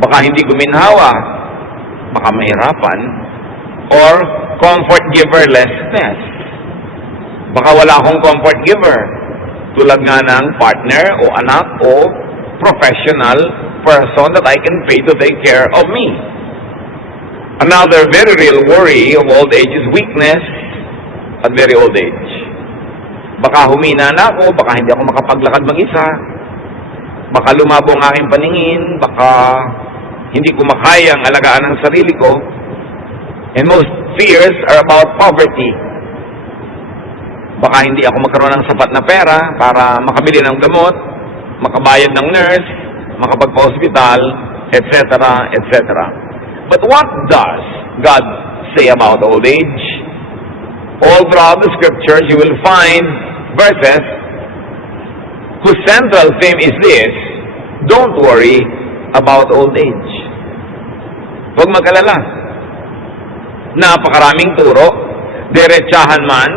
Baka hindi guminhawa, baka mahirapan, or comfort giverlessness. Baka wala akong comfort giver, tulad nga ng partner o anak o professional person that I can pay to take care of me. Another very real worry of old age is weakness at very old age. Baka humina na ako, baka hindi ako makapaglakad mag-isa, baka lumabo ang aking paningin, baka hindi ko makayang alagaan ang sarili ko. And most fears are about poverty. Baka hindi ako magkaroon ng sapat na pera para makabili ng gamot, makabayad ng nurse, makapagpa-hospital, etc., etc. But what does God say about old age? All throughout the scriptures, you will find verses whose central theme is this: don't worry about old age. Huwag mag-alala. Napakaraming turo, diretsahan man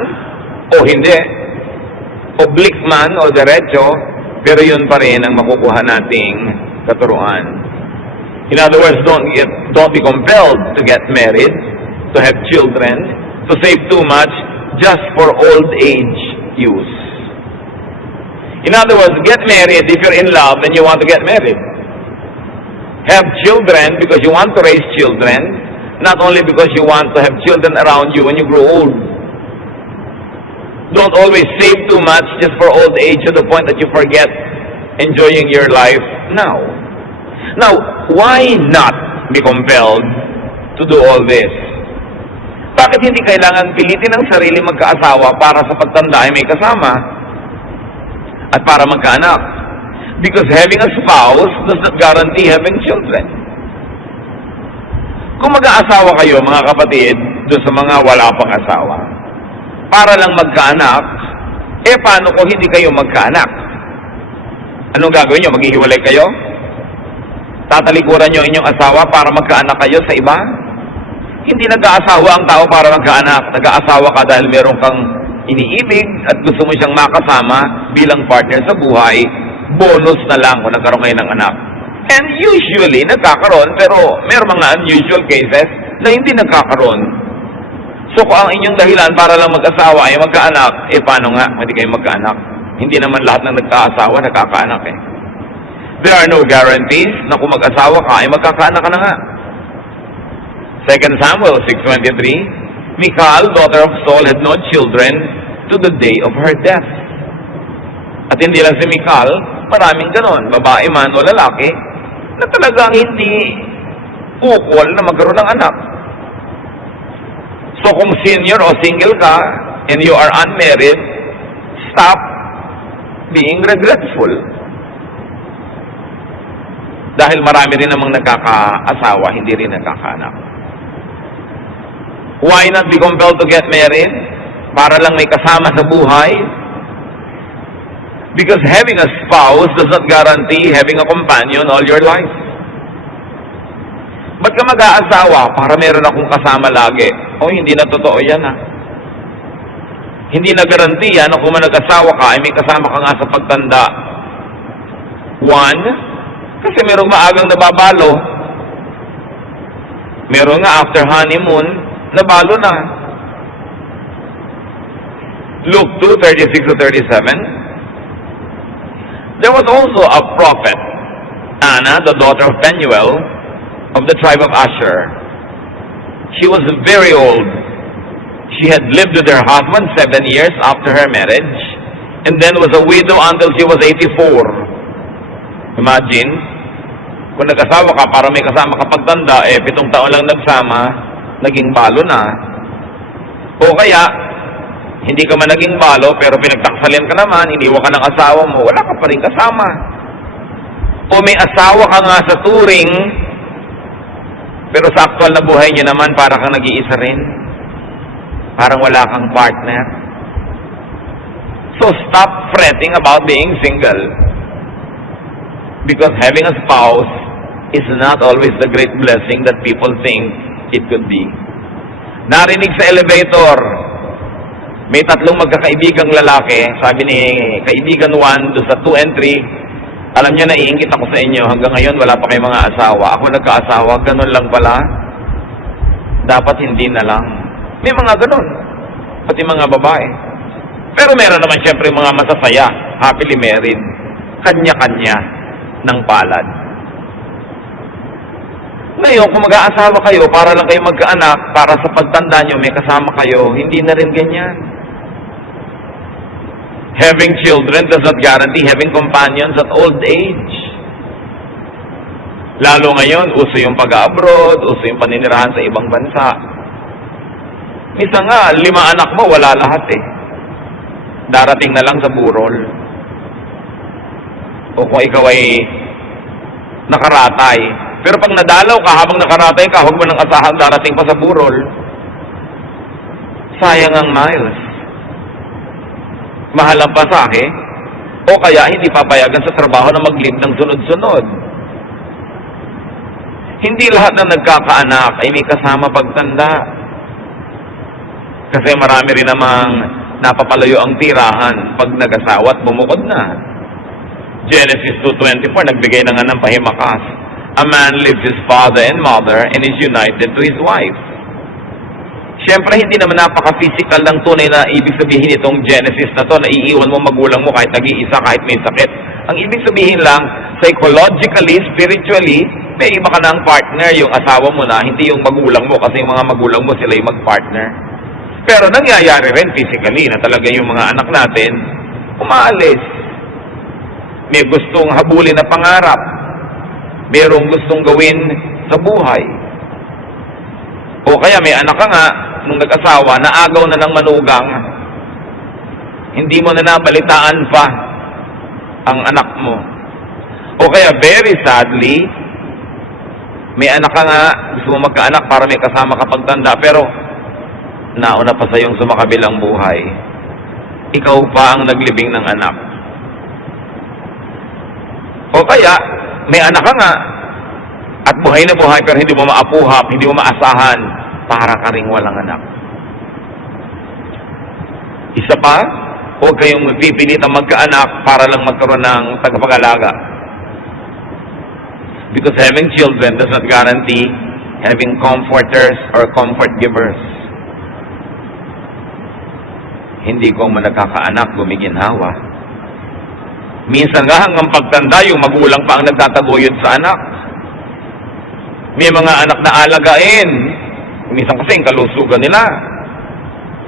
o hindi, oblique man o diretso, pero yun pa rin ang makukuha nating katuruan. In other words, don't be compelled to get married, to have children, to save too much just for old age use. In other words, get married if you're in love and you want to get married. Have children because you want to raise children, not only because you want to have children around you when you grow old. Don't always save too much just for old age to the point that you forget enjoying your life now. Now, why not be compelled to do all this? Bakit hindi kailangan pilitin ang sarili magkaasawa para sa pagtanda ay may kasama at para magkaanak? Because having a spouse does not guarantee having children. Kung mag-aasawa kayo, mga kapatid, doon sa mga wala pang asawa, para lang magkaanak, paano kung hindi kayo magkaanak? Anong gagawin nyo? Maghihiwalay kayo? Tatalikuran nyo inyong asawa para magkaanak kayo sa iba? Hindi nag-aasawa ang tao para magkaanak. Nag-aasawa ka dahil meron kang iniibig at gusto mo siyang makasama bilang partner sa buhay. Bonus na lang kung nagkaroon kayo ng anak. And usually, nagkakaroon, pero meron mga unusual cases na hindi nagkakaroon. So kung ang inyong dahilan para lang mag-asawa ay magkaanak, paano nga hindi kayo magkaanak? Hindi naman lahat ng nagkaasawa nagkakaanak eh. There are no guarantees na kung mag-asawa ka ay magkakaanak ka na nga. 2 Samuel 6:23, Michal, daughter of Saul, had no children to the day of her death. At hindi lang si Michal, maraming ganon, babae man o lalaki, na talagang hindi ukol na magkaroon ng anak. So kung senior o single ka, and you are unmarried, stop being regretful. Dahil marami rin namang nagkakaasawa, hindi rin nagkakaanak. Why not be compelled to get married? Para lang may kasama sa buhay? Because having a spouse does not guarantee having a companion all your life. Ba't ka mag-aasawa para meron akong kasama lagi? Hindi na totoo yan ha. Hindi na garanti yan kung nag-asawa ka ay may kasama ka nga sa pagtanda. One, kasi merong maagang nababalo. Meron nga after honeymoon, nabalo na. Luke 2:36-37. There was also a prophet, Anna, the daughter of Phanuel, of the tribe of Asher. She was very old. She had lived with her husband 7 years after her marriage, and then was a widow until she was 84. Imagine, kung nag-asawa ka para may kasama ka pagtanda, 7 taon lang nagsama, naging balo na. O kaya, hindi ka man naging balo, pero pinagtaksalin ka naman, iniwan ka ng asawa mo, wala ka pa rin kasama. O may asawa ka nga sa turing, pero sa aktual na buhay niya naman, para kang nag-iisa rin. Parang wala kang partner. So stop fretting about being single. Because having a spouse is not always the great blessing that people think it could be. Narinig sa elevator, may 3 magkakaibigang lalaki, sabi ni kaibigan 1 doon sa 2 and 3, Alam niyo, naiingit ako sa inyo. Hanggang ngayon, wala pa kayong mga asawa. Ako nagkaasawa, ganun lang pala. Dapat hindi na lang. May mga ganun. Pati mga babae. Pero meron naman siyempre mga masasaya, happily married. Kanya-kanya ng palad. Ngayon, kung mag-aasawa kayo, para lang kayo magkaanak, para sa pagtanda nyo, may kasama kayo, hindi na rin ganyan. Having children does not guarantee having companions at old age. Lalo ngayon, uso yung pag-abroad, uso yung paninirahan sa ibang bansa. Misa nga, 5 anak mo, wala lahat eh. Darating na lang sa burol. O kung ikaw ay nakaratay. Pero pag nadalaw ka, habang nakaratay ka, huwag mo nang asahan darating pa sa burol. Sayang ang miles. Mahal ang pasahe, o kaya hindi papayagan sa trabaho na mag-leave ng sunod-sunod. Hindi lahat na nagkakaanak ay may kasama pagtanda. Kasi marami rin namang napapalayo ang tirahan pag nag-asawa at bumukod na. Genesis 2:24, nagbigay na nga ng pahimakas. A man leaves his father and mother and is united to his wife. Siyempre, hindi naman napaka-physical ng tunay na ibig sabihin itong Genesis na to, na iiwan mo magulang mo kahit nag-iisa, kahit may sakit. Ang ibig sabihin lang, psychologically, spiritually, may iba ka ng partner, yung asawa mo na, hindi yung magulang mo, kasi yung mga magulang mo sila yung mag-partner. Pero nangyayari rin physically na talaga yung mga anak natin, umaalis. May gustong habulin na pangarap. Mayroong gustong gawin sa buhay. O kaya may anak ka nga, nung nag-asawa, naagaw na ng manugang, hindi mo na nabalitaan pa ang anak mo. O kaya very sadly, may anak ka nga, gusto mo magkaanak para may kasama ka pagtanda, pero nauna pa sa iyong sumakabilang buhay. Ikaw pa ang naglibing ng anak. O kaya, may anak ka nga, at buhay na buhay pero hindi mo maapuhap, hindi mo maasahan, para ka ring walang anak. Isa pa, huwag kayong magpipilitan magkaanak para lang magkaroon ng tagapag-alaga. Because having children does not guarantee having comforters or comfort givers. Hindi ko man nagkakaanak, gumiginhawa. Minsan nga hanggang pagtanda, yung magulang pa ang nagtataguyod sa anak. May mga anak na alagain. Minsan kasi yung kalusugan nila.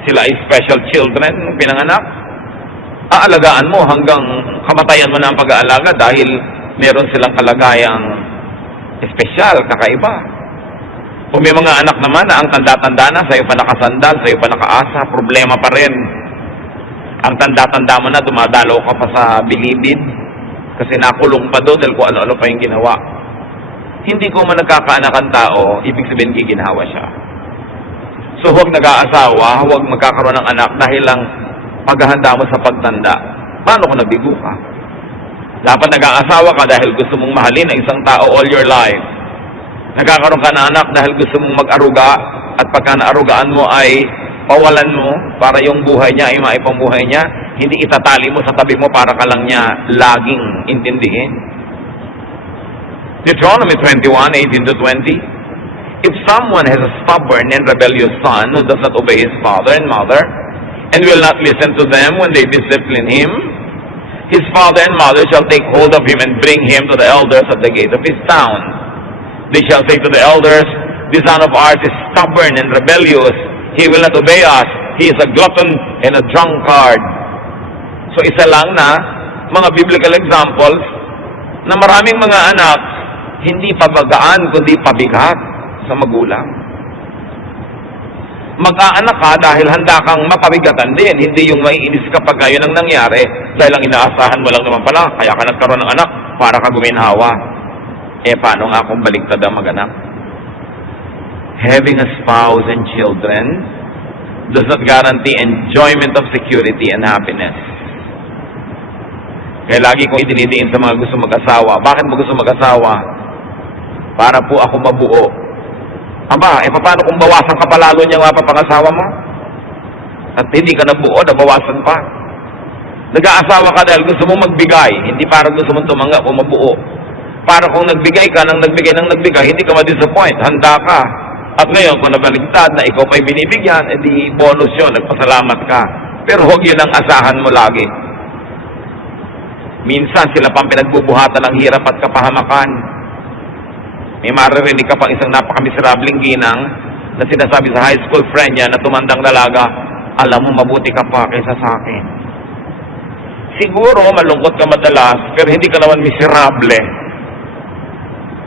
Sila ay special children, pinanganak. Aalagaan mo hanggang kamatayan mo na ang pag-aalaga dahil meron silang kalagayang espesyal, kakaiba. O may mga anak naman na ang tanda-tanda na, sa'yo pa nakasandal, sa'yo pa nakaasa, problema pa rin. Ang tanda-tanda mo na, dumadalaw ka pa sa bilibid kasi nakulong pa doon dahil kung ano-ano pa yung ginawa. Hindi ko man nagkakaanak ang tao, ibig sabihin giginhawa siya. So huwag nag-aasawa, huwag magkakaroon ng anak dahil lang paghahanda mo sa pagtanda. Paano kung nabigo ka? Dapat nag-aasawa ka dahil gusto mong mahalin ang isang tao all your life. Nagkakaroon ka ng anak dahil gusto mong mag-aruga at pagka naarugaan mo ay pawalan mo para yung buhay niya ay maipambuhay niya. Hindi itatali mo sa tabi mo para ka lang niya laging intindihin. Deuteronomy 21:18-20. If someone has a stubborn and rebellious son who does not obey his father and mother and will not listen to them when they discipline him, his father and mother shall take hold of him and bring him to the elders at the gate of his town. They shall say to the elders, "This son of ours is stubborn and rebellious. He will not obey us. He is a glutton and a drunkard." So isa lang na mga biblical examples na maraming mga anak hindi pabagaan kundi pabigat sa magulang. Mag-aanak ka dahil handa kang mapabigatan din, hindi yung maiinis ka pag yun ang nangyari dahil ang inaasahan mo lang naman pala, kaya ka nagkaroon ng anak para ka guminhawa. Paano nga kung baliktad ang mag-anak? Having a spouse and children does not guarantee enjoyment of security and happiness. Kaya lagi kong idinidiin sa mga gusto mag-asawa. Bakit mo gusto mag-asawa? Para po ako mabuo. Aba, paano kung bawasan ka pa lalo niya nga pa pangasawa mo? At hindi ka nabuo, nabawasan pa. Nag-aasawa ka dahil gusto mong magbigay, hindi para gusto mong tumanggap o mabuo. Para kung nagbigay ka ng nagbigay, hindi ka ma-disappoint, handa ka. At ngayon, kung nabaligtad na ikaw pa'y binibigyan, edi bonus yun, nagpasalamat ka. Pero huwag yun ang asahan mo lagi. Minsan, sila pang pinagbubuhatan ng hirap at kapahamakan. May maririnig ka pang isang napakamiserableng ginang na sinasabi sa high school friend niya na tumandang dalaga, alam mo, mabuti ka pa kaysa sa akin. Siguro, malungkot ka madalas, pero hindi ka naman miserable.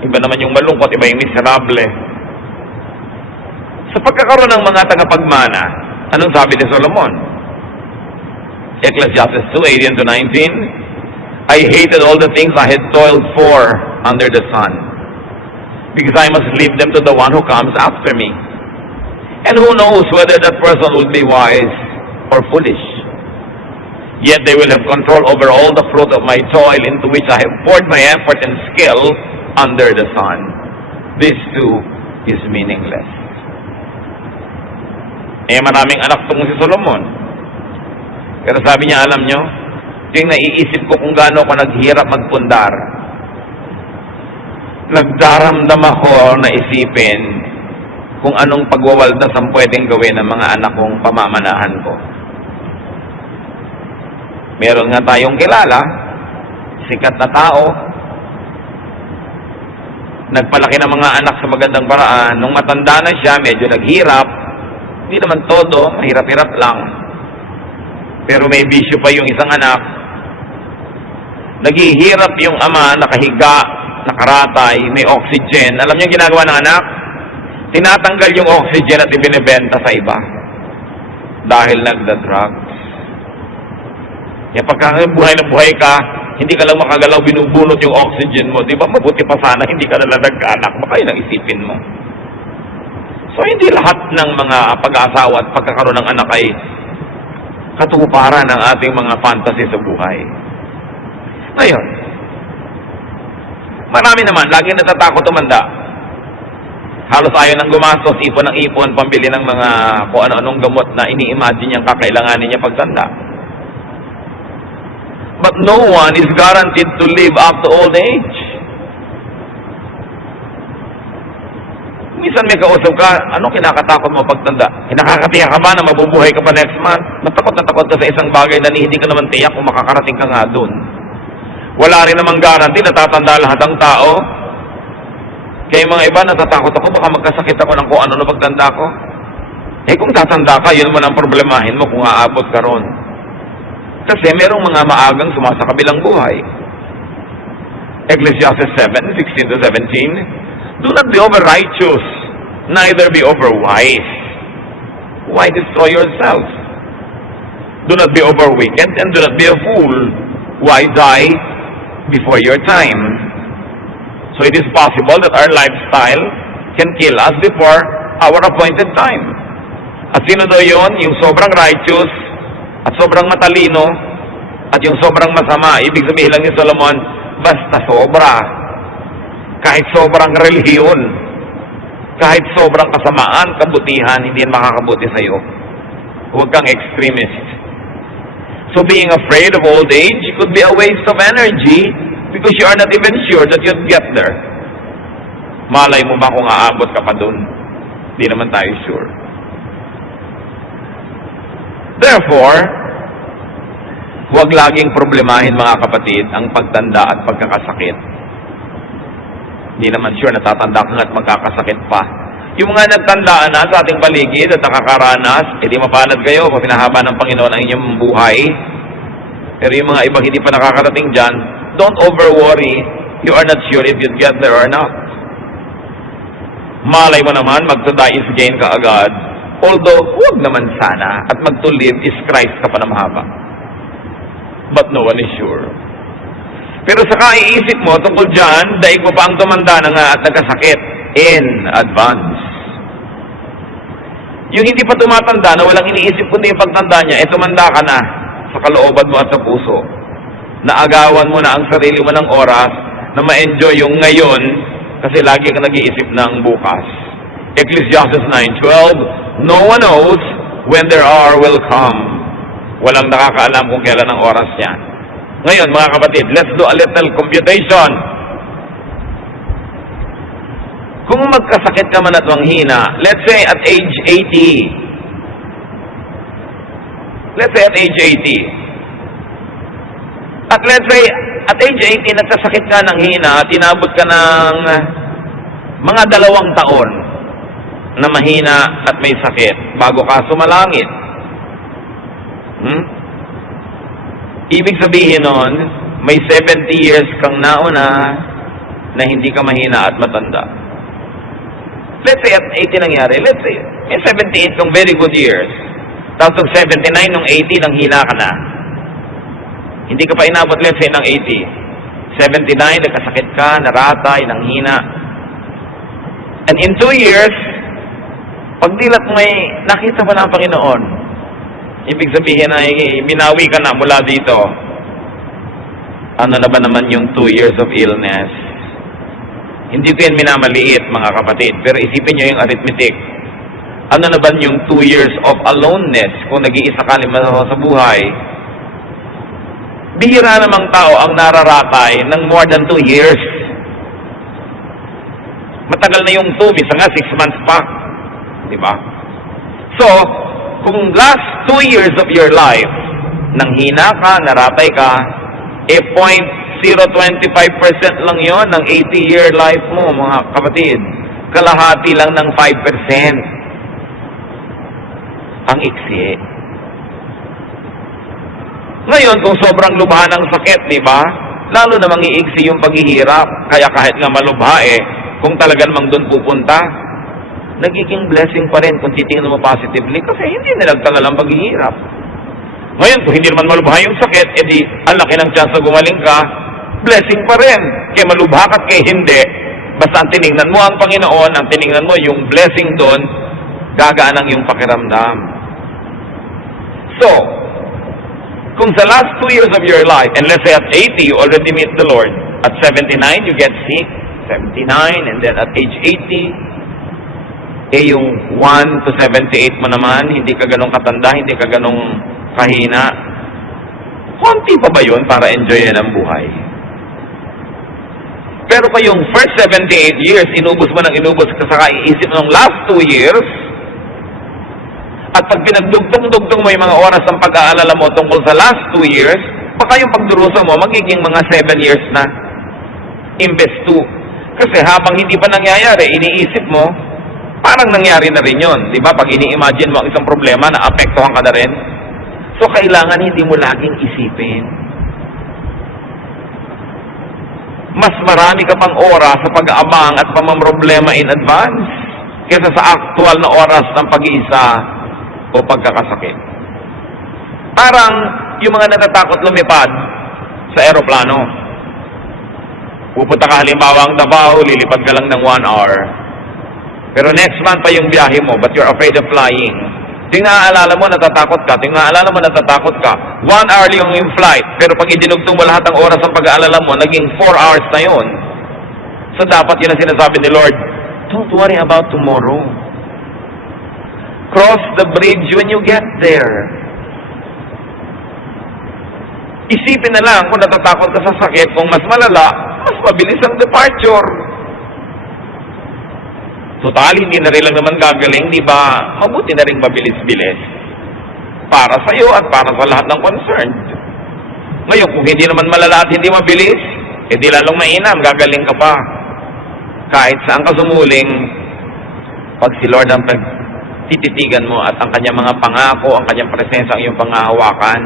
Iba naman yung malungkot, iba yung miserable. Sa pagkakaroon ng mga tagapagmana, anong sabi ni Solomon? Ecclesiastes 2:18-19, I hated all the things I had toiled for under the sun, because I must leave them to the one who comes after me. And who knows whether that person will be wise or foolish. Yet they will have control over all the fruit of my toil into which I have poured my effort and skill under the sun. This too is meaningless. Maraming anak tong si Solomon. Pero sabi niya, alam nyo, yung naiisip ko kung gaano ako naghirap magpundar. Nagdaramdam ako na isipin kung anong pagwawaldas ang pwedeng gawin ng mga anak kong pamamanahan ko. Meron nga tayong kilala, sikat na tao, nagpalaki ng mga anak sa magandang paraan. Nung matanda na siya, medyo naghirap. Hindi naman todo, mahirap-hirap lang. Pero may bisyo pa yung isang anak. Naghihirap yung ama, nakahiga, nakaratay, may oxygen. Alam niyo yung ginagawa ng anak? Tinatanggal yung oxygen at ibinibenta sa iba. Dahil nagda-drugs. Kaya pagka buhay na buhay ka, hindi ka lang makagalaw, binubunot yung oxygen mo. Di ba mabuti pa sana, hindi ka nalang nagkaanak. Baka yun ang isipin mo. So, hindi lahat ng mga pag-aasawa at pagkakaroon ng anak ay katuparan ng ating mga fantasy sa buhay. Ngayon, marami naman, lagi natatakot tumanda. Halos ayaw nang gumastos, ipon ng ipon, pambili ng mga kung ano-anong gamot na ini-imagine niyang kakailanganin niya pagtanda. But no one is guaranteed to live up to old age. Minsan may kausap ka, anong kinakatakot mo pagtanda? Nakakatiyak ka ba na mabubuhay ka pa next month? Natakot na takot ka sa isang bagay na hindi ka naman tiyak kung makakarating ka nga doon. Wala rin namang guarantee na tatanda lahat ng tao. Kaya mga iba, natatakot ako, baka magkasakit ako ng kung ano na pagtanda ko. Kung tatanda ka, yun man ang problemahin mo kung aabot ka ron. Kasi merong mga maagang sumasakabilang buhay. Ecclesiastes 7:16-17, do not be over-righteous, neither be over-wise. Why destroy yourself? Do not be over-wicked, and do not be a fool. Why die before your time? So it is possible that our lifestyle can kill us before our appointed time. At sino daw yun? Yung sobrang righteous, at sobrang matalino, at yung sobrang masama. Ibig sabihin lang ni Solomon, basta sobra. Kahit sobrang relihiyon, kahit sobrang kasamaan, kabutihan, hindi yan makakabuti sa'yo. Huwag kang extremist. So being afraid of old age could be a waste of energy because you are not even sure that you'll get there. Malay mo ba kung aabot ka pa dun? Hindi naman tayo sure. Therefore, huwag laging problemahin mga kapatid ang pagtanda at pagkakasakit. Hindi naman sure natatanda ka at magkakasakit pa. Yung mga nagtandaan na sa ating paligid at nakakaranas, edi mapalad kayo kung pinahaba ng Panginoon ang inyong buhay. Pero yung mga ibang hindi pa nakakarating dyan, don't over-worry. You are not sure if you'd get there or not. Malay mo naman, mag-to-die is gain ka agad. Although, huwag naman sana. At mag-to-live is Christ ka pa na mahaba. But no one is sure. Pero sa kaiisip mo, tungkol dyan, daig mo pa ang tumanda na nga at nagkasakit in advance. Yung hindi pa tumatanda na walang iniisip kundi yung pagtanda niya, tumanda ka na sa kalooban mo at sa puso. Naagawan mo na ang sarili mo ng oras na ma-enjoy yung ngayon kasi lagi ka nag-iisip ng bukas. Ecclesiastes 9:12, no one knows when their hour will come. Walang nakakaalam kung kailan ang oras yan. Ngayon, mga kapatid, let's do a little computation. Kung magkasakit ka man at manghina, let's say at age 80. Let's say at age 80. At let's say, at age 80, nagsasakit ka ng hina at inabot ka ng mga 2 taon na mahina at may sakit bago ka sumalangit. Ibig sabihin nun, may 70 years kang nauna na hindi ka mahina at matanda. Let's say at 80 nangyari. Let's say, may 78 kang very good years. Tapos ng 79, nung 80, nang hina ka na. Hindi ka pa inabot, let's say, ng 80. 79, nagkasakit ka, naratay, nang hina. And in 2 years, pagdilat mo may nakita mo na ang Panginoon. Ibig sabihin ay minawi ka na mula dito. Ano na ba naman yung 2 years of illness? Hindi ko yan minamaliit, mga kapatid. Pero isipin nyo yung arithmetic. Ano na ba yung 2 years of aloneness kung nag-iisa ka naman sa buhay? Bihira namang tao ang nararatay ng more than 2 years. Matagal na yung 2, misa nga 6 months pa. Diba? So, kung last 2 years of your life, nang hina ka, naratay ka, 0.025% lang yon ng 80-year life mo, mga kapatid. Kalahati lang ng 5%. Ang iksi. Ngayon, kung sobrang lubha ng sakit, di ba? Lalo namang iiksi yung paghihirap. Kaya kahit nga malubha kung talagang mang doon pupunta, nagiging blessing pa rin kung titingnan mo positively kasi hindi nilagtagal ang paghihirap. Ngayon, kung hindi naman malubha yung sakit, edi ang laki ng chance na gumaling ka, blessing pa rin. Kaya malubha ka kaya hindi. Basta ang tinignan mo ang Panginoon, ang tinignan mo yung blessing doon, gagaan ang yung pakiramdam. So, kung sa last 2 years of your life, and let's say at 80, you already meet the Lord. At 79, you get sick. 79, and then at age 80, yung 1 to 78 mo naman, hindi ka ganong katanda, hindi ka ganong kahina. Konti pa ba yun para enjoyin ang buhay? Pero kayong first 78 years, inubos mo ng inubos ka sa kaiisip ng last 2 years, at pag pinagdugtong-dugtong mo yung mga oras ng pag-aalala mo tungkol sa last 2 years, baka yung pagdurusa mo magiging mga 7 years na. Imbes 2. Kasi habang hindi pa nangyayari, iniisip mo, parang nangyari na rin yun. Di ba? Pag ini-imagine mo ang isang problema, naapektuhan ka na rin. So, kailangan hindi mo laging isipin. Mas marami ka pang oras sa pag-aabang at pamamroblema in advance kaysa sa actual na oras ng pag-iisa o pagkakasakit. Parang yung mga natatakot lumipad sa eroplano. Pupunta ka halimbawa ang Davao, lilipad ka lang ng 1 hour. Pero next month pa yung biyahe mo, but you're afraid of flying. Ting naaalala mo, natatakot ka. 1 hour lang yung flight. Pero pag idinugtong mo lahat ng oras ng pag-aalala mo, naging 4 hours na yun. So dapat yun ang sinasabi ni Lord, don't worry about tomorrow. Cross the bridge when you get there. Isipin na lang kung natatakot ka sa sakit, kung mas malala, mas mabilis ang departure. Total, hindi na rin lang naman gagaling, di ba? Mabuti na rin mabilis-bilis. Para sa iyo at para sa lahat ng concerned. Ngayon, kung hindi naman malala at hindi mabilis, hindi lalong mainam, gagaling ka pa. Kahit saan ka sumuling, pag si Lord ang tititigan mo at ang kanyang mga pangako, ang kanyang presensya, ang iyong pangahawakan,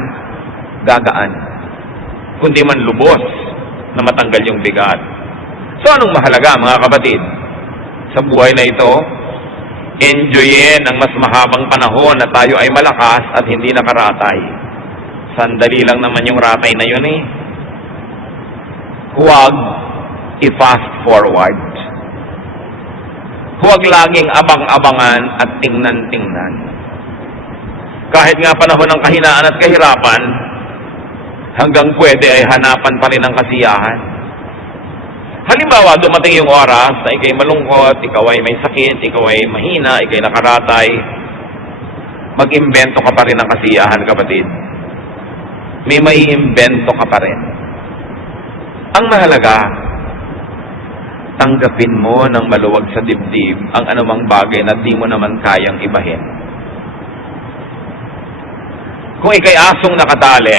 gagaan. Kundi man lubos na matanggal yung bigat. So anong mahalaga, mga kapatid? Sa buhay na ito, enjoyin ang mas mahabang panahon na tayo ay malakas at hindi nakaratay. Sandali lang naman yung ratay na yun Huwag i-fast forward. Huwag laging abang-abangan at tingnan-tingnan. Kahit nga panahon ng kahinaan at kahirapan, hanggang pwede ay hanapan pa rin ang kasiyahan. Halimbawa, dumating yung oras na ikay malungkot, ikaw ay may sakit, ikaw ay mahina, ikay nakaratay, mag-imbento ka pa rin ng kasiyahan, kapatid. may maiimbento ka pa rin. Ang mahalaga, tanggapin mo ng maluwag sa dibdib ang anumang bagay na di mo naman kayang ibahin. Kung ikay asong nakatali,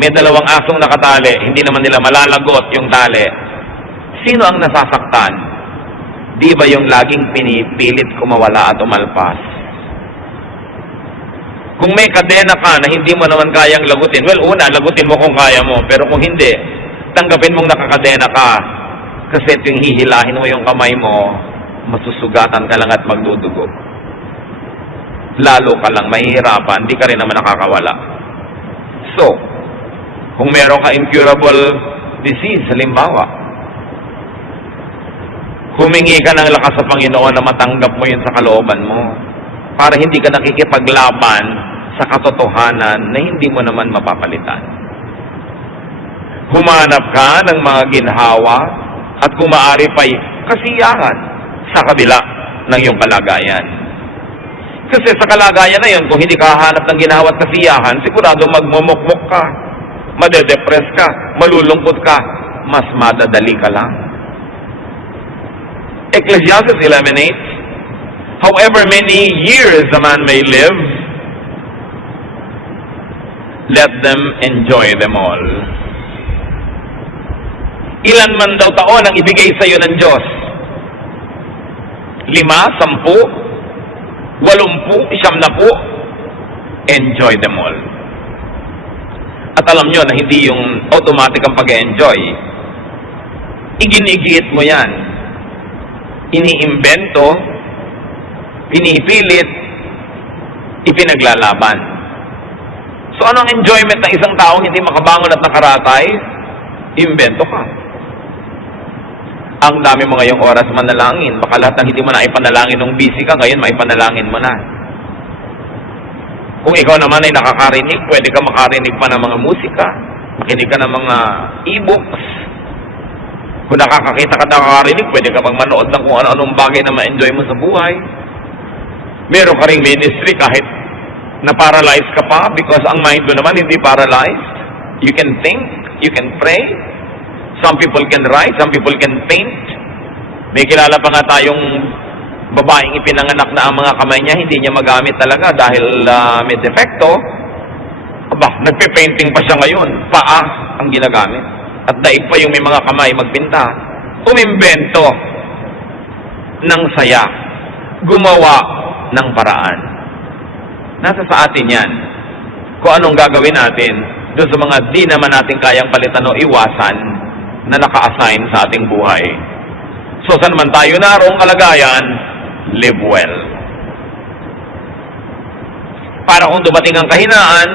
may dalawang asong nakatali, hindi naman nila malalagot yung tali, sino ang nasasaktan? Di ba yung laging pinipilit kumawala at umalpas? Kung may kadena ka na hindi mo naman kayang lagutin, well, una, lagutin mo kung kaya mo. Pero kung hindi, tanggapin mong nakakadena ka. Kasi tuwing hihilahin mo yung kamay mo, masusugatan ka lang at magdudugo. Lalo ka lang mahihirapan, di ka rin naman nakakawala. So, kung meron ka incurable disease, halimbawa, humingi ka ng lakas sa Panginoon na matanggap mo yun sa kalooban mo para hindi ka nakikipaglaban sa katotohanan na hindi mo naman mapapalitan. Humanap ka ng mga ginhawa at kung maaari pa'y kasiyahan sa kabila ng iyong kalagayan. Kasi sa kalagayan na yun, kung hindi ka hahanap ng ginhawa at kasiyahan, sigurado magmumukmuk ka, madedepress ka, malulungkot ka, mas madadali ka lang. Ecclesiastes 11:8, however many years a man may live, let them enjoy them all. Ilan man daw taon ang ibigay sa iyo ng Diyos? 5, 10, 80, 90, enjoy them all. At alam nyo na hindi yung automatic ang pag-enjoy. Iginigit mo yan. Iniimbento, pinipilit, ipinaglalaban. So anong enjoyment ng isang taong hindi makabangon at nakaratay? Imbento ka. Ang dami mo ngayong oras manalangin. Baka lahat ng hindi mo na ipanalangin nung busy ka, ngayon maipanalangin mo na. Kung ikaw naman ay nakakarinig, pwede ka makarinig pa ng mga musika, makinig ka ng mga e-books. Kung nakakakita ka nakakarinig, pwede ka pang manood ng kung ano-anong bagay na ma-enjoy mo sa buhay. Meron ka ring ministry kahit na-paralyze ka pa because ang mind mo naman hindi paralyzed. You can think, you can pray. Some people can write, some people can paint. May kilala pa nga tayong babaeng ipinanganak na ang mga kamay niya hindi niya magamit talaga dahil may defecto. Aba, nagpe-painting pa siya ngayon. Paa ang ginagamit. At daig pa yung may mga kamay magpinta. Umimbento ng saya. Gumawa ng paraan. Nasa sa atin yan. Kung anong gagawin natin doon sa mga di naman natin kayang palitan o iwasan na naka-assign sa ating buhay. So saan man tayo naroong kalagayan, live well. Para kung dumating ang kahinaan,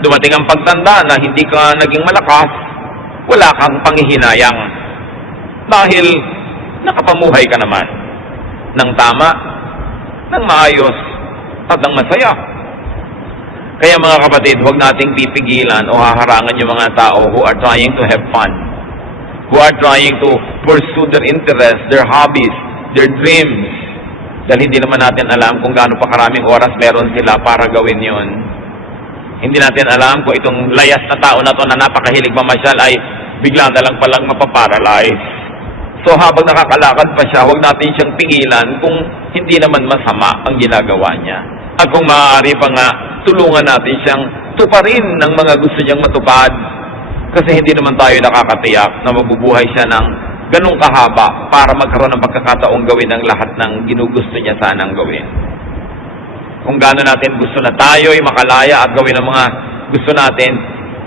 dumating ang pagtanda na hindi ka naging malakas, wala kang panghihinayang. Dahil nakapamuhay ka naman ng tama, ng maayos, at ng masaya. Kaya mga kapatid, huwag nating pipigilan o haharangan yung mga tao who are trying to have fun, who are trying to pursue their interests, their hobbies, their dreams. Dahil hindi naman natin alam kung gaano pa karaming oras meron sila para gawin yon. Hindi natin alam kung itong layas na tao na to na napakahilig mamasyal ay bigla na lang palang mapaparalyze. So habang nakakalakad pa siya, huwag natin siyang pigilan kung hindi naman masama ang ginagawa niya. At kung maaari pa nga, tulungan natin siyang tuparin ng mga gusto niyang matupad. Kasi hindi naman tayo nakakatiyak na mabubuhay siya ng ganung kahaba para magkaroon ng pagkakataong gawin ang lahat ng ginugusto niya sanang gawin. Kung gaano natin gusto na tayo ay makalaya at gawin ang mga gusto natin,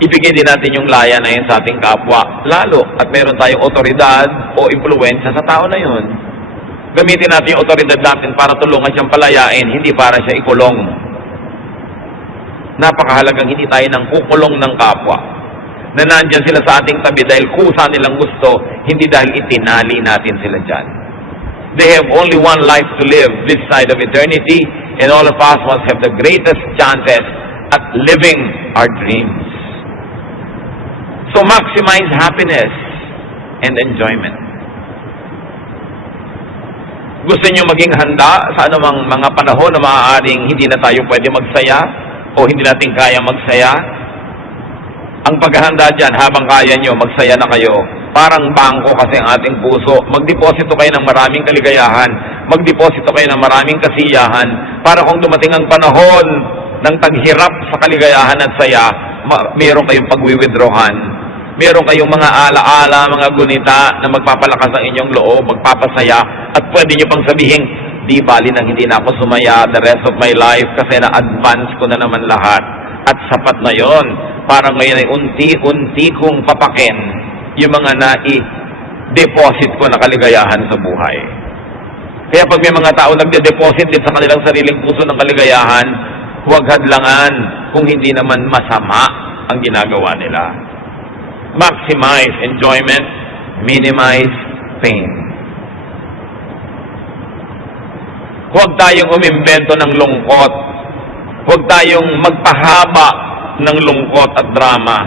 ibigay din natin yung laya na yun sa ating kapwa. Lalo at meron tayong otoridad o impluwensya sa tao na yun. Gamitin natin yung otoridad natin para tulungan siyang palayain, hindi para siya ikulong. Napakahalagang hindi tayo nang kukulong ng kapwa. Na nandyan sila sa ating tabi dahil kusa nilang gusto, hindi dahil itinali natin sila dyan. They have only one life to live this side of eternity, and all of us must have the greatest chances at living our dreams. So maximize happiness and enjoyment. Gusto niyo maging handa sa anumang mga panahon na maaaring hindi na tayo pwede magsaya o hindi natin kaya magsaya? Ang paghahanda dyan, habang kaya nyo, magsaya na kayo. Parang bangko kasi ang ating puso. Magdeposito kayo ng maraming kaligayahan. Magdeposito kayo ng maraming kasiyahan. Para kung dumating ang panahon ng taghirap sa kaligayahan at saya, meron kayong pag-withdrawhan. Meron kayong mga alaala, mga gunita na magpapalakas ang inyong loob, magpapasaya. At pwede nyo pang sabihin, di bali nang hindi na ako sumaya the rest of my life kasi na-advance ko na naman lahat. At sapat na yon. Para ngayon ay unti-unti kong papakin yung mga nai-deposit ko na kaligayahan sa buhay. Kaya pag may mga tao nagde-deposit din sa kanilang sariling puso ng kaligayahan, huwag hadlangan kung hindi naman masama ang ginagawa nila. Maximize enjoyment, minimize pain. Huwag tayong umimbento ng lungkot. Huwag tayong magpahaba ng lungkot at drama.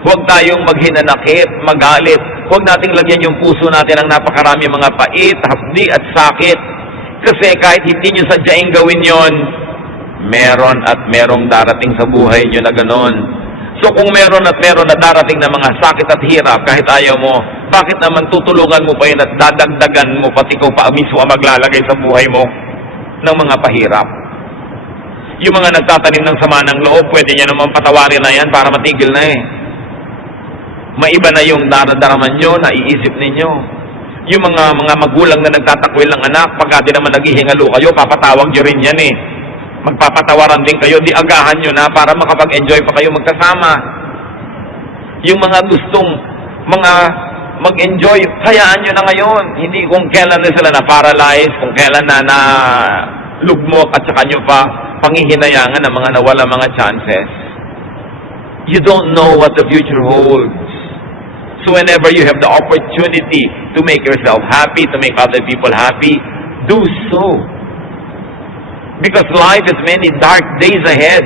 Huwag tayong maghinanakit, magalit. Huwag nating lagyan yung puso natin ng napakarami mga pait, hapdi at sakit. Kasi kahit hindi nyo sadyaing gawin yon, meron at merong darating sa buhay nyo na ganon. So kung meron at meron na darating na mga sakit at hirap kahit ayaw mo, bakit naman tutulungan mo pa yun at dadagdagan mo pati ko pa mismo ang maglalagay sa buhay mo ng mga pahirap? Yung mga nagtatanim ng sama ng loob, pwede niya naman patawarin na yan para matigil na eh. Maiba na yung daradaraman nyo, naiisip ninyo. Yung mga magulang na nagtatakwil ng anak, pagka di naman naghihingalo kayo, papatawag nyo rin yan eh. Magpapatawaran din kayo, di agahan nyo na para makapag-enjoy pa kayo magkasama. Yung mga gustong mag-enjoy, hayaan nyo na ngayon. Hindi kung kailan na sila na-paralyze, kung kailan na lugmok at saka nyo pa panghihinayangan ng mga nawala mga chances. You don't know what the future holds. So whenever you have the opportunity to make yourself happy, to make other people happy, do so. Because life has many dark days ahead,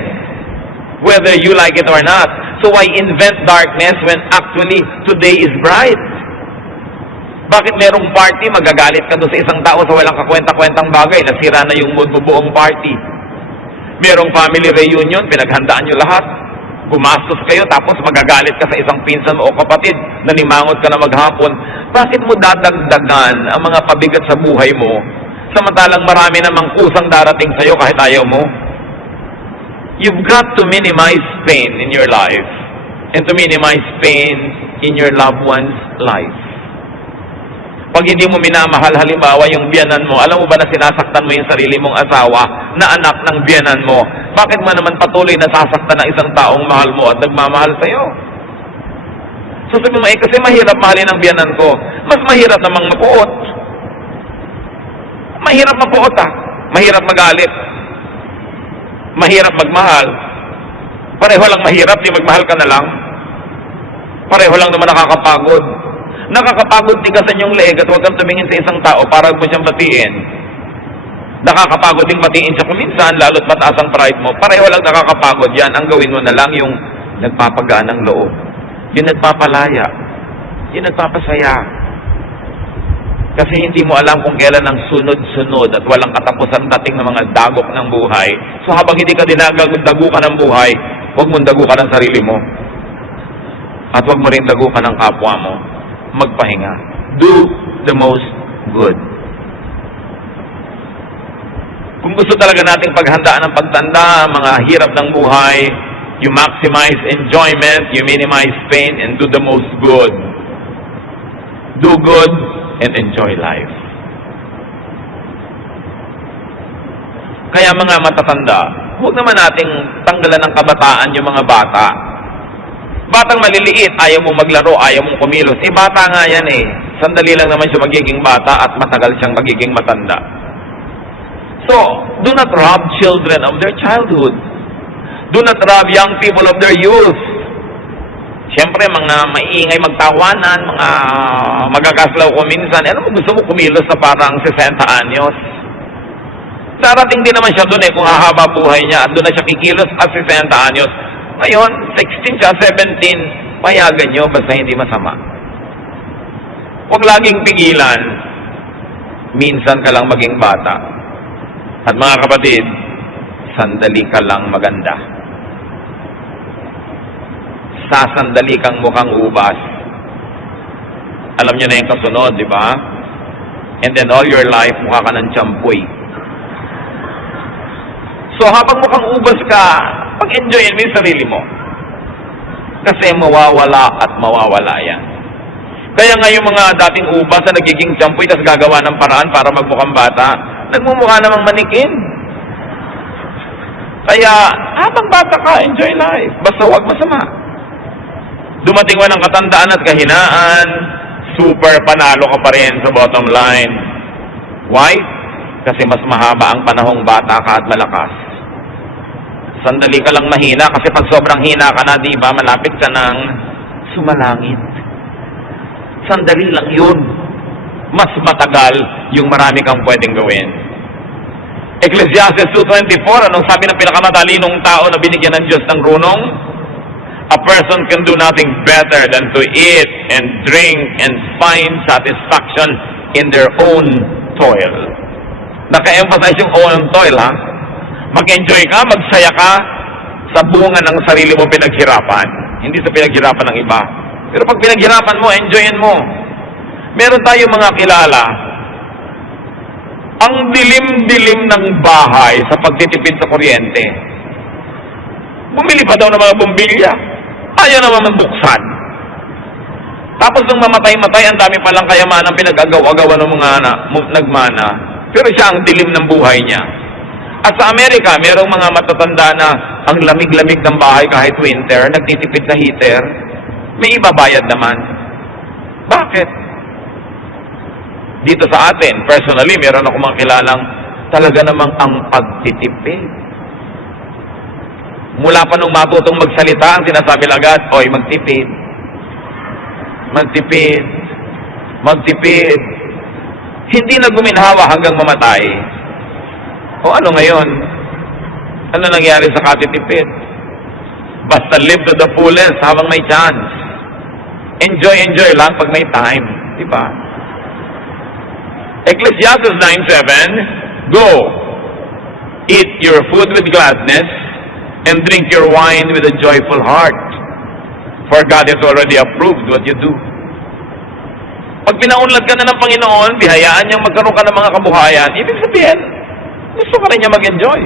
whether you like it or not. So why invent darkness when actually today is bright? Bakit merong party, magagalit ka doon sa isang tao sa walang kakwenta-kwentang bagay, nasira na yung mood mo buong party? Merong family reunion, pinaghandaan nyo lahat. Gumastos kayo, tapos magagalit ka sa isang pinsan mo o kapatid, nanimangot ka na maghapon. Bakit mo dadagdagan ang mga pabigat sa buhay mo, samantalang marami namang kusang darating sa'yo kahit ayaw mo? You've got to minimize pain in your life and to minimize pain in your loved one's life. Pag hindi mo minamahal, halimbawa yung biyanan mo, alam mo ba na sinasaktan mo yung sarili mong asawa na anak ng biyanan mo? Bakit mo naman patuloy na sasaktan ng isang taong mahal mo at nagmamahal sa'yo? So sabi mo, kasi mahirap mahalin ang biyanan ko. Mas mahirap namang mapuot. Mahirap mapuot Mahirap magalit. Mahirap magmahal. Pareho lang mahirap, di magmahal ka na lang. Pareho lang naman nakakapagod. Nakakapagod tigasan yung leeg at huwag kang tumingin sa isang tao para mo siyang batiin. Nakakapagod ding batiin siya kuminsan, lalo't mataas ang pride mo. Pareho lang nakakapagod yan. Ang gawin mo na lang yung nagpapagaan ng loob. Yung nagpapalaya. Yung nagpapasaya. Kasi hindi mo alam kung kailan ang sunod-sunod at walang katapusan dating ng mga dagok ng buhay. So habang hindi ka dinadagukan ng buhay, huwag mong dagukan ang sarili mo. At huwag mo rin dagukan ang kapwa mo. Magpahinga. Do the most good. Kung gusto talaga nating paghandaan ng pagtanda, mga hirap ng buhay, you maximize enjoyment, you minimize pain, and do the most good. Do good and enjoy life. Kaya mga matatanda, huwag naman nating tanggalan ng kabataan yung mga bata. Batang maliliit, ayaw mong maglaro, ayaw mong kumilos. Bata nga yan eh. Sandali lang naman siya magiging bata at matagal siyang magiging matanda. So, do not rob children of their childhood. Do not rob young people of their youth. Siyempre, mga maiingay magtawanan, mga magagaslaw ko minsan. Ano mo gusto mo kumilos na parang 60 anyos? Darating din naman siya doon kung hahaba buhay niya at doon na siya kikilos at 60 anyos. Ngayon, 16 siya, 17, payagan nyo basta hindi masama. Huwag laging pigilan. Minsan ka lang maging bata. At mga kapatid, sandali ka lang maganda. sasandali kang mukhang ubas. Alam niyo na yung kasunod, di ba? And then all your life, mukha ka ng tiyampoy. So habang mukhang ubas ka, pag-enjoyin mo yung sarili mo. Kasi mawawala at mawawala yan. Kaya nga yung mga dating ubas na nagiging tiyampoy tapos gagawa ng paraan para magmukhang bata, nagmumukha namang manikin. Kaya habang bata ka, enjoy life. Basta huwag masama. Dumating mo ng katandaan at kahinaan, super panalo ka pa rin sa bottom line. Why? Kasi mas mahaba ang panahong bata ka at malakas. Sandali ka lang mahina kasi pag sobrang hina ka na, di ba, malapit ka ng sumalangit. Sandali lang yun. Mas matagal yung marami kang pwedeng gawin. Ecclesiastes 2:24, anong sabi ng pinakamatalinong tao na binigyan ng Diyos ng runong? A person can do nothing better than to eat and drink and find satisfaction in their own toil. Naka-emphasize yung own toil, ha? Mag-enjoy ka, magsaya ka sa bunga ng sarili mo pinaghirapan. Hindi sa pinaghirapan ng iba. Pero pag pinaghirapan mo, enjoyin mo. Meron tayo mga kilala, ang dilim-dilim ng bahay sa pagtitipid sa kuryente. Bumili pa daw ng mga bumbilya. Ayaw naman mabuksan. Tapos nung mamatay-matay, ang dami palang kayamanang pinag-agaw-agawan ng mga nagmana. Pero siya ang dilim ng buhay niya. At sa Amerika, merong mga matatanda na ang lamig-lamig ng bahay kahit winter, nagtitipid sa heater, may ibabayad naman. Bakit? Dito sa atin, personally, meron ako mga kilalang talaga namang ang pagtitipid. Mula pa nung matutong magsalita, ang sinasabi agad, oy, magtipid. Magtipid. Magtipid. Hindi na guminhawa hanggang mamatay. O ano ngayon? Ano nangyari sa katitipid? Basta live to the fullest habang may chance. Enjoy lang pag may time. Diba? Ecclesiastes 9:7, go, eat your food with gladness, and drink your wine with a joyful heart, for God has already approved what you do. Pag pinaunlad ka na ng Panginoon, bihayaan niyang magkaroon ka ng mga kabuhayan, ibig sabihin, gusto ka rin niya mag-enjoy.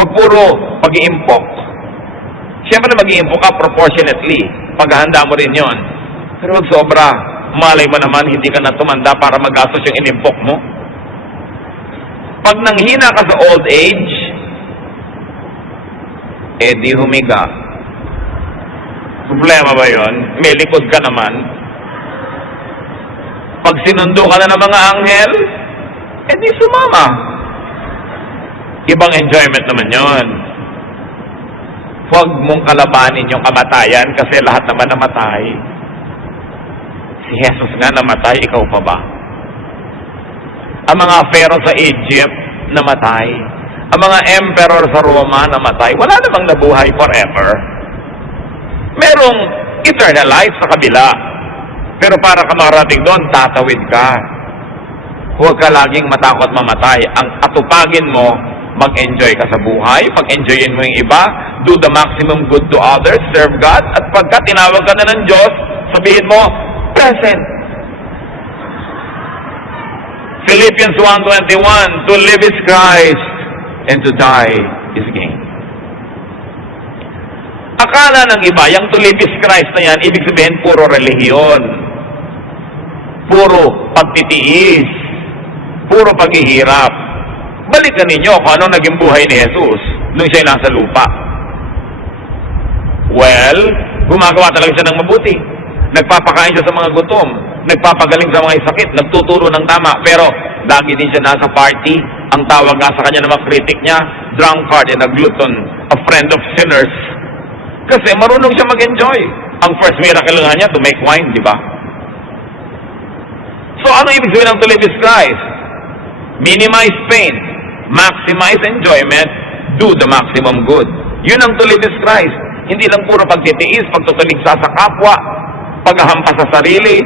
Huwag puro pag-iimpok. Siyempre mag-iimpok ka proportionately. Paghahanda mo rin yon. Pero huwag sobra. Malay mo naman, hindi ka na tumanda para magastos yung inimpok mo. Pag nanghina ka sa old age, di humiga. Problema ba yon? May likod ka naman. Pag sinundo ka na ng mga anghel, di sumama. Ibang enjoyment naman yon. Huwag mong kalabanin yung kamatayan kasi lahat naman namatay. Si Jesus nga namatay, ikaw pa ba? Ang mga pharaoh sa Egypt, namatay. Ang mga emperor sa Roma, namatay. Wala namang nabuhay forever. Merong eternal life sa kabila. Pero para ka makarating doon, tatawid ka. Huwag ka laging matakot mamatay. Ang atupagin mo, mag-enjoy ka sa buhay, pag-enjoyin mo yung iba, do the maximum good to others, serve God, at pagka tinawag ka na ng Diyos, sabihin mo, present. Philippians 1:21, to live is Christ, and to die is gain. Akala ng iba, yung to live is Christ na yan, ibig sabihin puro relihiyon, puro pagtitiis, puro paghihirap. Balikan ninyo kung anong naging buhay ni Jesus nung siya'y nasa lupa. Well, gumagawa talaga siya ng mabuti. Nagpapakain siya sa mga gutom, nagpapagaling sa mga sakit, nagtuturo ng tama, pero lagi din siya nasa party. Ang tawag nga sa kanya ng mga kritik niya, drunkard and a glutton, a friend of sinners. Kasi marunong siya mag-enjoy. Ang first miracle nga niya, to make wine, di ba? So ano ibig sabihin ng to live is Christ? Minimize pain, maximize enjoyment, do the maximum good. Yun ang to live is Christ. Hindi lang puro pagtitiis, pagtutuligsa sa kapwa, paghahampas sa sarili.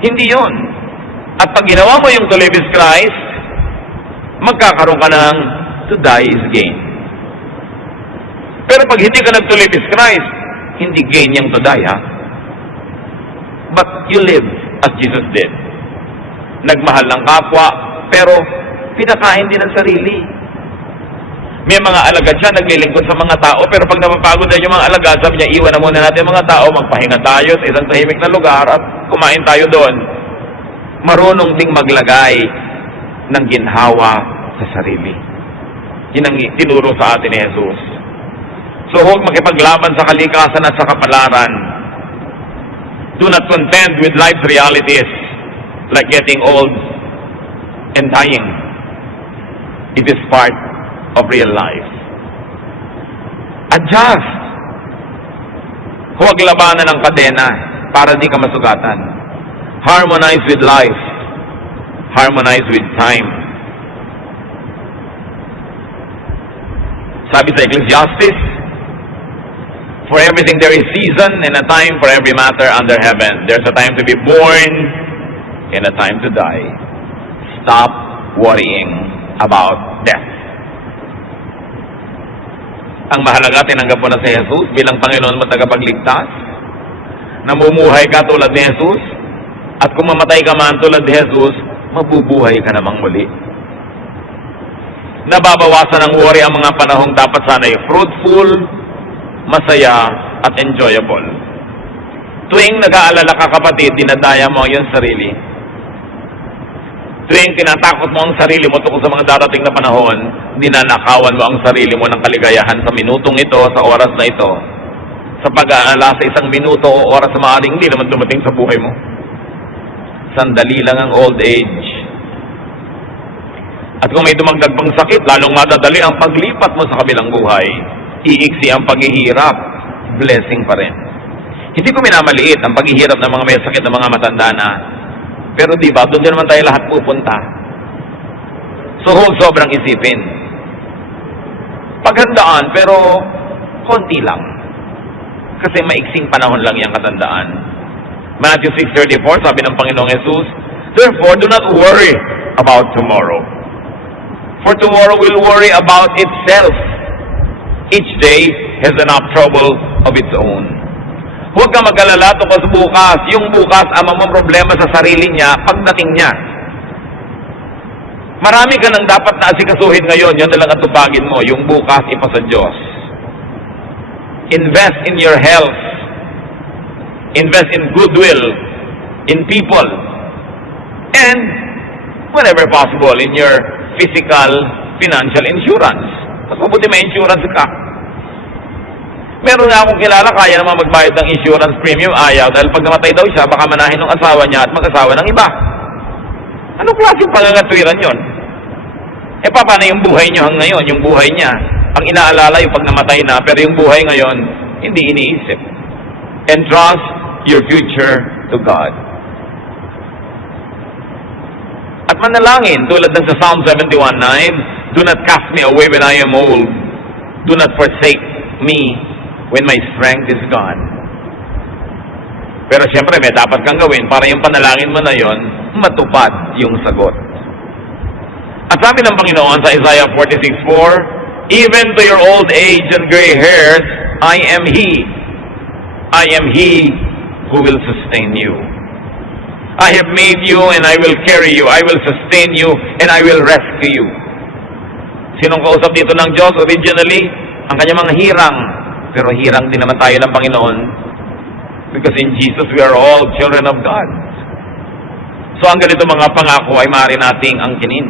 Hindi yun. At pag ginawa mo yung to live is Christ, magkakaroon ka ng to die is gain. Pero pag hindi ka nag to live is Christ, Hindi gain niyang to die, ha? But you live as Jesus did. Nagmahal ng kapwa, pero pinakain din ang sarili. May mga alagad siya, naglilingkod sa mga tao, pero pag napapagod na yung mga alagad, sabi niya, iwan na muna natin mga tao, magpahinga tayo sa isang tahimik na lugar at kumain tayo doon. Marunong ding maglagay ng ginhawa sa sarili. Yun ang tinuro sa atin ni Jesus. So huwag makipaglaban sa kalikasan at sa kapalaran. Do not contend with life's realities like getting old and dying. It is part of real life. Adjust. Huwag labanan ng kadena para di ka masugatan. Harmonize with life. Harmonize with time. Sabi sa Ecclesiastes, for everything there is season and a time for every matter under heaven. There's a time to be born and a time to die. Stop worrying about death. Ang mahalaga, tinanggap mo na si Jesus bilang Panginoon mo tagapagligtas. Namumuhay ka tulad ni Jesus. At kung mamatay ka man tulad ni Jesus, mabubuhay ka namang muli. Nababawasan ng worry ang mga panahong dapat sana'y fruitful, masaya, at enjoyable. Tuwing nag-aalala ka, kapatid, dinadaya mo ang sarili. Tuwing tinatakot mo ang sarili mo tungkol sa mga darating na panahon, dinanakawan mo ang sarili mo ng kaligayahan sa minutong ito, sa oras na ito. Sa pag-aalala sa isang minuto o oras na maaaring hindi naman dumating sa buhay mo. Sandali lang ang old age. At kung may dumagdag pang sakit, lalong madadali ang paglipat mo sa kabilang buhay. Iiksi ang paghihirap, blessing pa rin. Hindi ko minamaliit ang paghihirap ng mga may sakit ng mga matanda na. Pero di ba, doon din naman tayo lahat pupunta. So huwag sobrang isipin. Paghandaan, pero konti lang. Kasi maiksing panahon lang yung katandaan. Matthew 6:34, sabi ng Panginoong Jesus, therefore, do not worry about tomorrow. For tomorrow will worry about itself. Each day has enough trouble of its own. Huwag ka mag-alala tungkol sa bukas. Yung bukas, ang mga problema sa sarili niya, pagdating niya. Marami ka nang dapat na asikasuhin ngayon, yun na lang atupagin mo. Yung bukas, ipa sa Diyos. Invest in your health. Invest in goodwill, in people. And, whenever possible, in your physical, financial insurance. Mas mabuti may insurance ka. Meron nga akong kilala, kaya naman magbayad ng insurance premium, ayaw. Dahil pag namatay daw siya, baka manahin ng asawa niya at mag-asawa ng iba. Anong klaseng pangangatwiran yon? E paano yung buhay niyo hanggang ngayon, yung buhay niya? Ang inaalala yung pag namatay na, pero yung buhay ngayon, hindi iniisip. Entrust your future to God. At manalangin, tulad ng sa Psalm 71:9, do not cast me away when I am old. Do not forsake me when my strength is gone. Pero siyempre, may dapat kang gawin para yung panalangin mo na yon, matupad yung sagot. At sabi ng Panginoon sa Isaiah 46:4, even to your old age and gray hairs, I am He. I am He who will sustain you. I have made you and I will carry you. I will sustain you and I will rescue you. Sinong kausap dito ng Diyos originally? Ang kanyang mga hirang. Pero hirang din naman tayo ng Panginoon. Because in Jesus, we are all children of God. So ang ganito mga pangako ay maaari nating angkinin.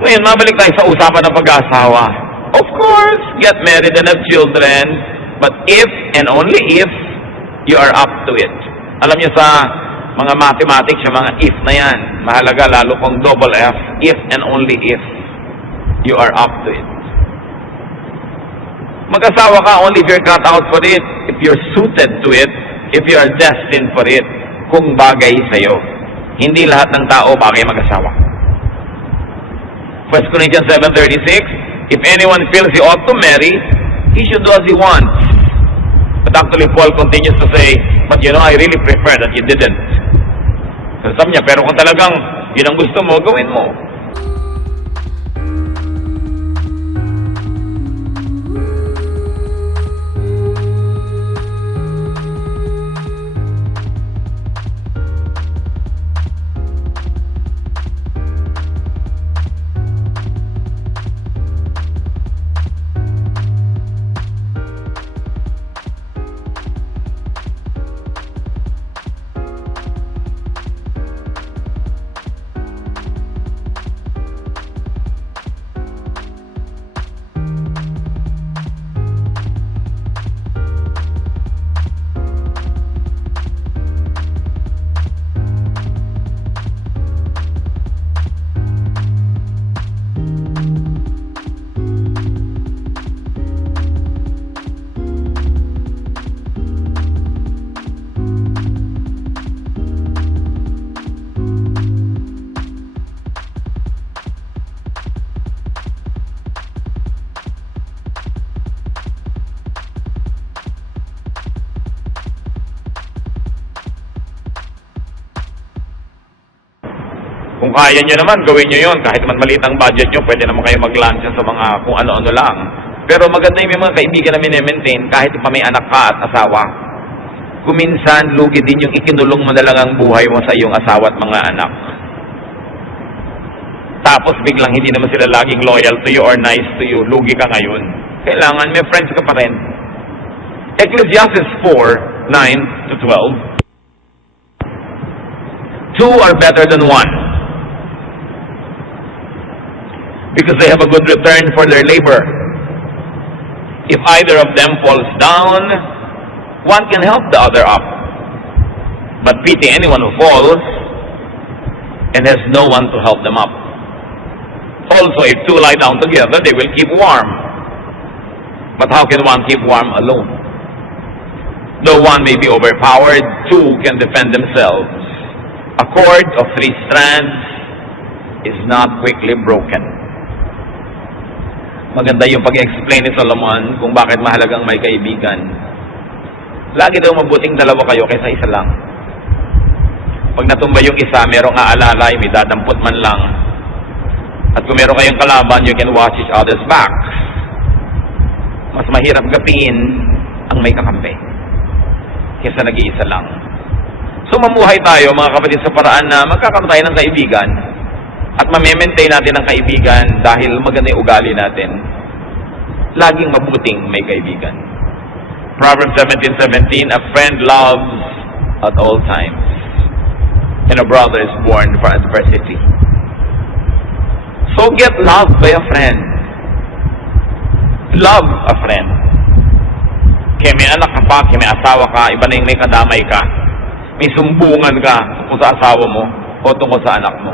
Ngayon, mabalik tayo sa usapan ng pag-aasawa. Of course, get married and have children. But if and only if you are up to it. Alam niyo sa mga mathematics, yung mga if na yan, mahalaga lalo kung double F, if and only if you are up to it. Mag-asawa ka only if you're cut out for it, if you're suited to it, if you are destined for it, kung bagay sa'yo. Hindi lahat ng tao bagay mag-asawa. 1 Corinthians 7:36, if anyone feels he ought to marry, he should do as he wants. But actually, Paul continues to say, but you know, I really prefer that you didn't. So sabi niya, pero kung talagang yun ang gusto mo, gawin mo. Kung kaya nyo naman, gawin nyo yun. Kahit man maliit ang budget nyo, pwede naman kayo mag-lunch sa mga kung ano-ano lang. Pero maganda yung may mga kaibigan na mini-maintain kahit pa may anak ka at asawa. Kuminsan, lugi din yung ikinulong mo na lang ang buhay mo sa iyong asawa at mga anak. Tapos biglang hindi naman sila laging loyal to you or nice to you. Lugi ka ngayon. Kailangan may friends ka pa rin. Ecclesiastes 4:9 to 12. Two are better than one, because they have a good return for their labor. If either of them falls down, one can help the other up. But pity anyone who falls and has no one to help them up. Also, if two lie down together, they will keep warm. But how can one keep warm alone? Though one may be overpowered, two can defend themselves. A cord of 3 strands is not quickly broken. Maganda yung pag-explain ni Solomon kung bakit mahalagang may kaibigan. Lagi daw mabuting dalawa kayo kaysa isa lang. Pag natumba yung isa, merong aalalay, may dadampot man lang. At kung meron kayong kalaban, you can watch each other's backs. Mas mahirap gapiin ang may kakampi kaysa nag-iisa lang. So mamuhay tayo mga kapatid sa paraan na magkakaroon tayo ng kaibigan at ma-maintain natin ang kaibigan dahil maganda yung ugali natin. Laging mabuting may kaibigan. Proverbs 17:17, a friend loves at all times, and a brother is born for adversity. So get loved by a friend. Love a friend. Kaya may anak ka pa, kaya may asawa ka, iba na yung may kadamay ka. May sumbungan ka tungkol sa asawa mo o tungkol sa anak mo.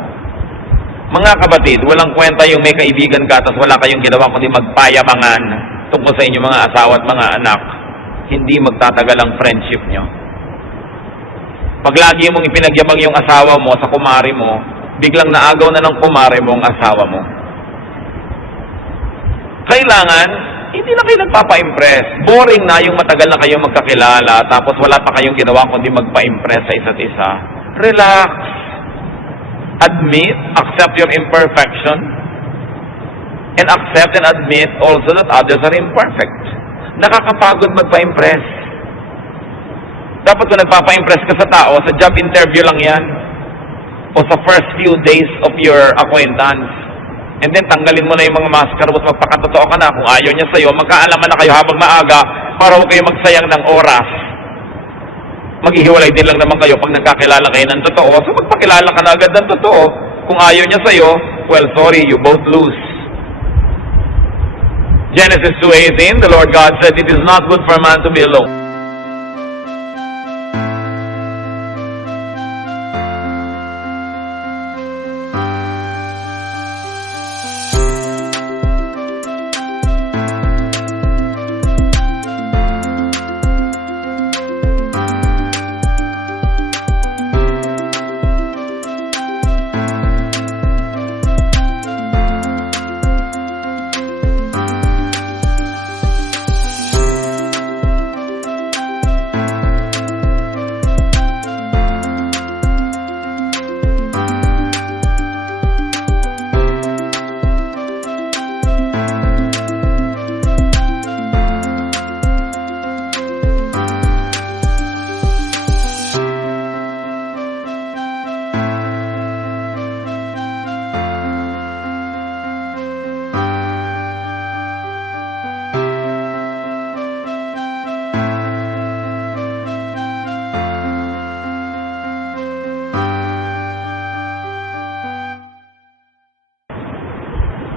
Mga kapatid, walang kwenta yung may kaibigan ka tapos wala kayong ginawa kundi magpayabangan tungkol sa inyong mga asawa at mga anak. Hindi magtatagal ang friendship nyo. Pag lagi mong ipinagyabang yung asawa mo sa kumari mo, biglang naagaw na ng kumari mo ang asawa mo. Kailangan hindi na kayo nagpapa-impress. Boring na yung matagal na kayong magkakilala tapos wala pa kayong ginawa kundi magpa-impress sa isa't isa. Relax. Admit, accept your imperfection, and accept and admit also that others are imperfect. Nakakapagod magpa-impress. Dapat kung nagpapa-impress ka sa tao, sa job interview lang yan, o sa first few days of your acquaintance, and then tanggalin mo na yung mga maskara at magpakatotoo ka na. Kung ayaw niya sa'yo, magkaalaman na kayo habang maaga para huwag kayo magsayang ng oras. Maghihiwalay din lang naman kayo pag nagkakilala kayo ng totoo. So magpakilala ka na agad ng totoo. Kung ayaw niya sa'yo, well, sorry, you both lose. Genesis 2:18, the Lord God said, it is not good for a man to be alone.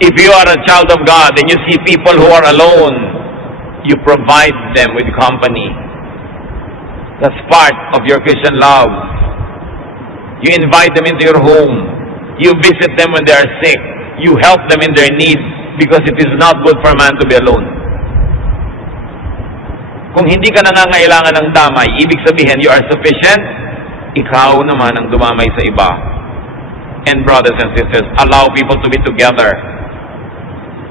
If you are a child of God and you see people who are alone, you provide them with company. That's part of your Christian love. You invite them into your home. You visit them when they are sick. You help them in their need because it is not good for a man to be alone. Kung hindi ka nangangailangan ng damay, ibig sabihin you are sufficient, ikaw naman ang dumamay sa iba. And brothers and sisters, allow people to be together.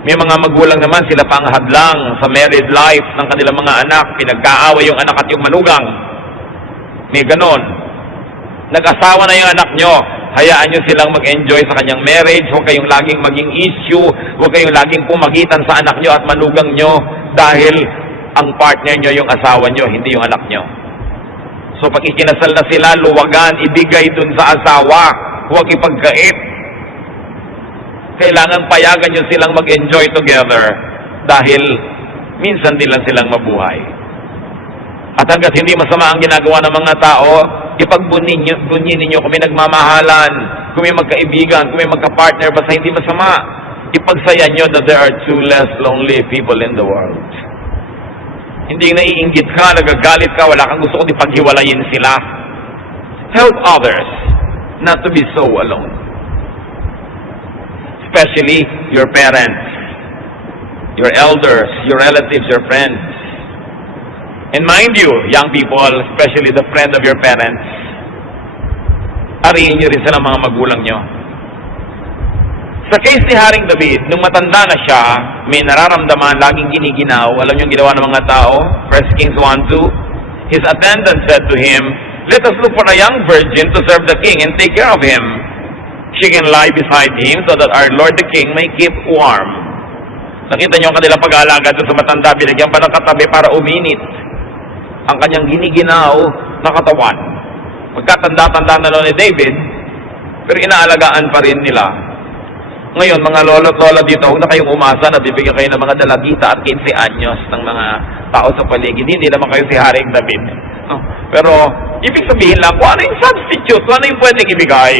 May mga magulang naman, sila pa ang hadlang sa married life ng kanilang mga anak. Pinagkaaway yung anak at yung manugang. May ganon. Nag-asawa na yung anak nyo, hayaan nyo silang mag-enjoy sa kanyang marriage, huwag kayong laging maging issue, huwag kayong laging pumagitan sa anak nyo at manugang nyo dahil ang partner nyo yung asawa nyo, hindi yung anak nyo. So pag ikinasal na sila, luwagan, ibigay dun sa asawa, huwag ipagkait. Kailangan payagan nyo silang mag-enjoy together dahil minsan din lang silang mabuhay. At hanggat hindi masama ang ginagawa ng mga tao, ipagbunyin ninyo kung may nagmamahalan, kung may magkaibigan, kung may magka-partner, basta hindi masama. Ipagsaya nyo that there are two less lonely people in the world. Hindi naiinggit ka, nagagalit ka, wala kang gusto kung ipaghiwalayin sila. Help others not to be so alone. Especially your parents, your elders, your relatives, your friends. And mind you, young people, especially the friend of your parents, ariin nyo rin sila mga magulang nyo. Sa case ni Haring David, nung matanda na siya, may nararamdaman, laging giniginaw. Alam niyo ang ginawa ng mga tao? 1 Kings 1:2. His attendant said to him, "Let us look for a young virgin to serve the king and take care of him. She can lie beside him so that our Lord the king may keep warm." Nakita niyo ang kanilang pag-aalaga doon sa matanda, binigyan pa ng katabi para uminit ang kanyang giniginaw na katawan. Magkatanda-tanda na noon ni David, pero inaalagaan pa rin nila. Ngayon, mga lolo't lola dito, huwag na kayong umasa na bibigyan kayo ng mga dalagita at 15 anyos ng mga tao sa paligid. Hindi naman kayo si Haring David. Pero, ibig sabihin lang, kung ano yung substitute, kung ano yung pwedeng ibigay.